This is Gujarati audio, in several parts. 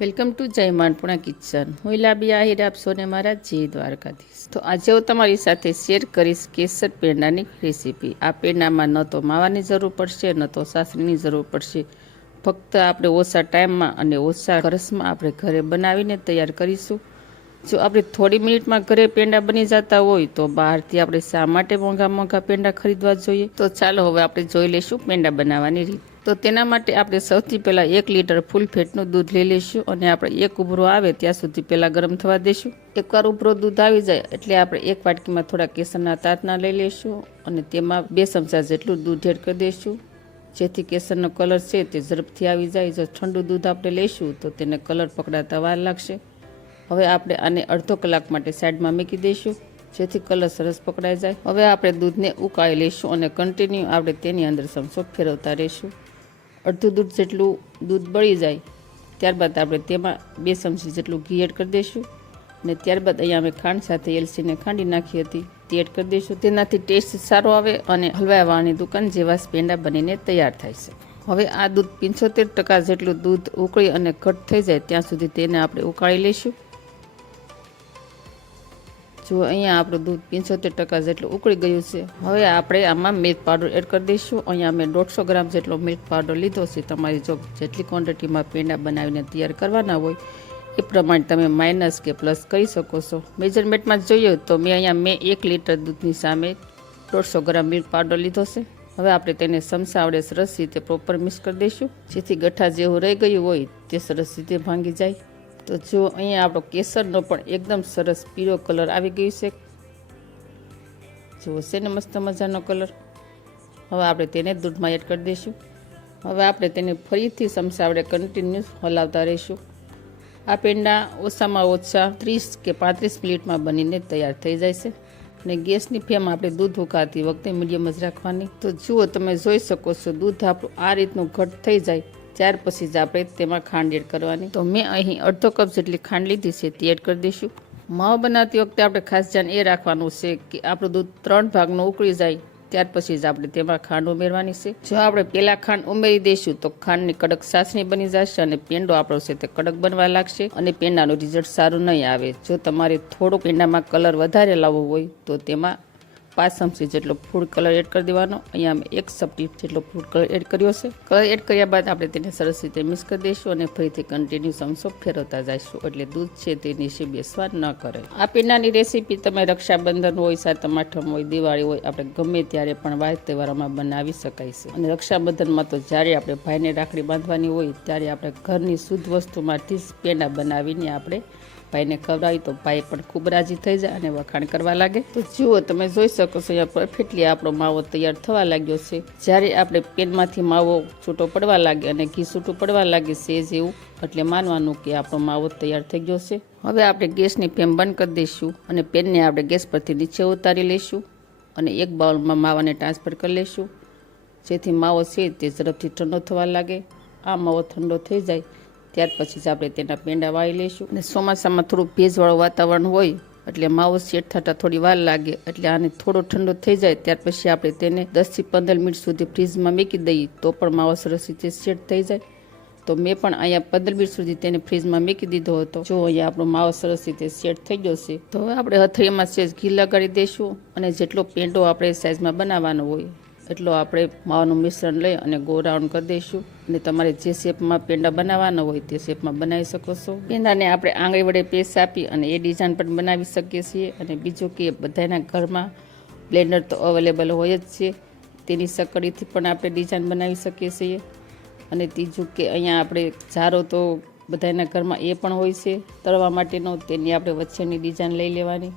વેલકમ ટુ જય માનપુણા કિચન. હું લાબી આહિર, આપ સોને મારા જય દ્વારકાધીશ. તો આજે હું તમારી સાથે શેર કરીશ કેસર પેંડાની રેસીપી. આ પેંડામાં ન તો માવાની જરૂર પડશે, ન તો સાસરીની જરૂર પડશે. ફક્ત આપણે ઓછા ટાઈમમાં અને ઓછા ખર્ચમાં આપણે ઘરે બનાવીને તૈયાર કરીશું. જો આપણે થોડી મિનિટમાં ઘરે પેંડા બની જતા હોય, તો બહારથી આપણે શા માટે મોંઘા મોંઘા પેંડા ખરીદવા જોઈએ? તો ચાલો હવે આપણે જોઈ લઈશું પેંડા બનાવવાની રીત. તો તેના માટે આપણે સૌથી પહેલાં એક લીટર ફૂલ ફેટનું દૂધ લઈ લઈશું અને આપણે એક ઉભરો આવે ત્યાં સુધી પહેલાં ગરમ થવા દઈશું. એકવાર ઉભરો દૂધ આવી જાય એટલે આપણે એક વાટકીમાં થોડા કેસરના તાતના લઈ લઈશું અને તેમાં બે ચમચા જેટલું દૂધ એડ કરી દઈશું. જેથી કેસરનો કલર છે તે ઝડપથી આવી જાય. જો ઠંડુ દૂધ આપણે લઈશું તો તેને કલર પકડાતા વાર લાગશે. હવે આપણે આને અડધો કલાક માટે સાઈડમાં મૂકી દઈશું જેથી કલર સરસ પકડાઈ જાય. હવે આપણે દૂધને ઉકાળી લઈશું અને કન્ટિન્યુ આપણે તેની અંદર ચમચો ફેરવતા રહીશું. અડધું દૂધ જેટલું દૂધ બળી જાય, ત્યારબાદ આપણે તેમાં બે ચમચી જેટલું ઘી એડ કરી દઈશું. અને ત્યારબાદ અહીંયા અમે ખાંડ સાથે એલસીને ખાંડી નાખી હતી, તે એડ કરી દઈશું. તેનાથી ટેસ્ટ સારો આવે અને હલવાવાળાની દુકાન જેવા પેંડા બનીને તૈયાર થાય છે. હવે આ દૂધ પંચોતેર ટકા જેટલું દૂધ ઉકળી અને ઘટ થઈ જાય, ત્યાં સુધી તેને આપણે ઉકાળી લઈશું. જો અહીંયા આપણું દૂધ પંચોતેર ટકા જેટલું ઉકળી ગયું છે, હવે આપણે આમાં મિલ્ક પાવડર એડ કરી દઈશું. અહીંયા મેં દોઢસો ગ્રામ જેટલો મિલ્ક પાવડર લીધો છે. તમારી જો જેટલી ક્વોન્ટિટીમાં પેંડા બનાવીને તૈયાર કરવાના હોય, એ પ્રમાણે તમે માઇનસ કે પ્લસ કરી શકો છો. મેજરમેન્ટમાં જોઈએ તો મેં અહીંયા મેં એક લીટર દૂધની સામે દોઢસો ગ્રામ મિલ્ક પાવડર લીધો છે. હવે આપણે તેને સમસાવડે સરસ રીતે પ્રોપર મિક્સ કરી દઈશું. જેથી ગઠ્ઠા જેવું રહી ગયું હોય તે સરસ રીતે ભાંગી જાય. તો જો અહીંયા આપણો કેસરનો પણ એકદમ સરસ પીળો કલર આવી ગયો છે. જુઓ છે ને મસ્ત મજાનો કલર. હવે આપણે તેને દૂધમાં એડ કરી દઈશું. હવે આપણે તેને ફરીથી સમસાવડે કન્ટિન્યુ હલાવતા રહીશું. આ પેંડા ઓછામાં ઓછા ત્રીસ કે પાંત્રીસ મિનિટમાં બનીને તૈયાર થઈ જાય છે. અને ગેસની ફ્લેમ આપણે દૂધ ઉકાળતી વખતે મીડિયમ જ રાખવાની. તો જુઓ તમે જોઈ શકો છો, દૂધ આપણું આ રીતનું ઘટ થઈ જાય. ત્યાર પછી જ આપણે તેમાં ખાંડ એડ કરવાની. તો મેં અહીં અડધો કપ જેટલી ખાંડ લીધી છે તે એડ કરી દઈશું. માવો બનાવતી વખતે આપણે ખાસ ધ્યાન એ રાખવાનું છે કે આપણું દૂધ ત્રણ ભાગનું ઉકળી જાય, ત્યાર પછી જ આપણે તેમાં ખાંડ ઉમેરવાની છે. જો આપણે પહેલાં ખાંડ ઉમેરી દઈશું તો ખાંડની કડક સાસણી બની જશે અને પેંડો આપણો છે તે કડક બનવા લાગશે અને પેંડાનું રિઝલ્ટ સારું નહીં આવે. જો તમારે થોડો પેંડામાં કલર વધારે લાવવો હોય તો તેમાં પાંચ ચમચી જેટલો ફૂડ કલર એડ કરી દેવાનો. અહીંયા અમે એક ચપટી જેટલો ફૂડ કલર એડ કર્યો છે. કલર એડ કર્યા બાદ આપણે તેને સરસ રીતે મિક્સ કરી દઈશું અને ફરીથી કન્ટિન્યુ ચમચો ફેરવતા જઈશું. એટલે દૂધ છે તે નીચે બેસવા ન કરે. આ પીનાની રેસીપી તમે રક્ષાબંધન હોય સાતમ આઠમ હોય, દિવાળી હોય, આપણે ગમે ત્યારે પણ વાર તહેવારોમાં બનાવી શકાય છે. અને રક્ષાબંધનમાં તો જ્યારે આપણે ભાઈને રાખડી બાંધવાની હોય, ત્યારે આપણે ઘરની શુદ્ધ વસ્તુમાંથી જ પેંડા બનાવીને આપણે ભાઈને ખવડાવી તો ભાઈ પણ ખૂબ રાજી થઈ જાય અને વખાણ કરવા લાગે. તો જુઓ, તમે જોઈ શકો છો, અહીંયા પરફેક્ટલી આપણો માવો તૈયાર થવા લાગ્યો છે. જ્યારે આપણે પેનમાંથી માવો છૂટો પડવા લાગે અને ઘી છૂટું પડવા લાગે છે જેવું, એટલે માનવાનું કે આપણો માવો તૈયાર થઈ ગયો છે. હવે આપણે ગેસની ફ્લેમ બંધ કરી દઈશું અને પેનને આપણે ગેસ પરથી નીચે ઉતારી લઈશું અને એક બાઉલમાં માવાને ટ્રાન્સફર કરી લઈશું. જેથી માવો છે તે ઝડપથી ઠંડો થવા લાગે. આ માવો ઠંડો થઈ જાય. ત્યાર પછી જ આપણે તેના પેંડા વાળી લઈશું. અને ચોમાસામાં થોડું ભેજવાળું વાતાવરણ હોય, એટલે માવો સેટ થતાં થોડી વાર લાગે, એટલે આને થોડો ઠંડો થઈ જાય, ત્યાર પછી આપણે તેને દસથી પંદર મિનિટ સુધી ફ્રીજમાં મૂકી દઈએ, તો પણ માવો સરસ રીતે સેટ થઈ જાય. તો મેં પણ અહીંયા પંદર મિનિટ સુધી તેને ફ્રીજમાં મૂકી દીધો હતો. જો અહીંયા આપણો માવો સરસ રીતે સેટ થઈ ગયો છે, તો હવે આપણે હથળીમાં સેજ ઘી લગાડી દઈશું અને જેટલો પેંડો આપણે સાઇઝમાં બનાવવાનો હોય, એટલો આપણે માવાનું મિશ્રણ લઈ અને ગો રાઉન્ડ કરી દઈશું. અને તમારે જે શેપમાં પેંડા બનાવવાના હોય તે શેપમાં બનાવી શકો છો. પેંડાને આપણે આંગળી વડે પેસ્ટ આપી અને એ ડિઝાઇન પણ બનાવી શકીએ છીએ. અને બીજું કે બધાના ઘરમાં બ્લેન્ડર તો અવેલેબલ હોય જ છે. તેની સકડીથી પણ આપણે ડિઝાઇન બનાવી શકીએ છીએ. અને ત્રીજું કે અહીંયા આપણે જારો તો બધાના ઘરમાં એ પણ હોય છે. તળવા માટેનો તેની આપણે વચ્ચેની ડિઝાઇન લઈ લેવાની.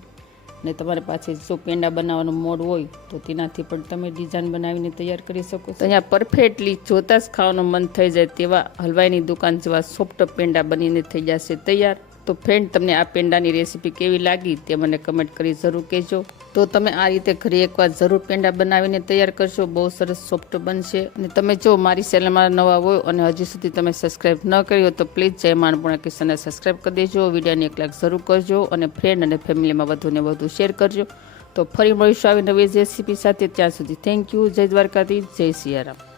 અને તમારી પાસે જો પેંડા બનાવવાનો મોડ હોય તો તેનાથી પણ તમે ડિઝાઇન બનાવીને તૈયાર કરી શકો છો. અહીંયા પરફેક્ટલી જોતા જ ખાવાનું મન થઈ જાય તેવા હલવાઈની દુકાન જેવા સોફ્ટ પેંડા બનીને થઈ જશે તૈયાર. તો ફ્રેન્ડ તમને આ પેંડાની રેસીપી કેવી લાગી તે મને કમેન્ટ કરી જરૂર કહેજો. તો તમે આ રીતે ઘરે એકવાર જરૂર પેંડા બનાવીને તૈયાર કરશો, બહુ સરસ સોફ્ટ બનશે. અને તમે જો મારી ચેનલમાં નવા હોય અને હજી સુધી તમે સબસ્ક્રાઇબ ન કર્યો તો પ્લીઝ જય માણપુણા કિશનને સબસ્ક્રાઈબ કરી દેજો. વિડીયોને એક લાખ જરૂર કરજો અને ફ્રેન્ડ અને ફેમિલીમાં વધુને વધુ શેર કરજો. તો ફરી મળીશું આવી નવી રેસીપી સાથે. ત્યાં સુધી થેન્ક યુ જય દ્વારકાથી જય સિયારામ.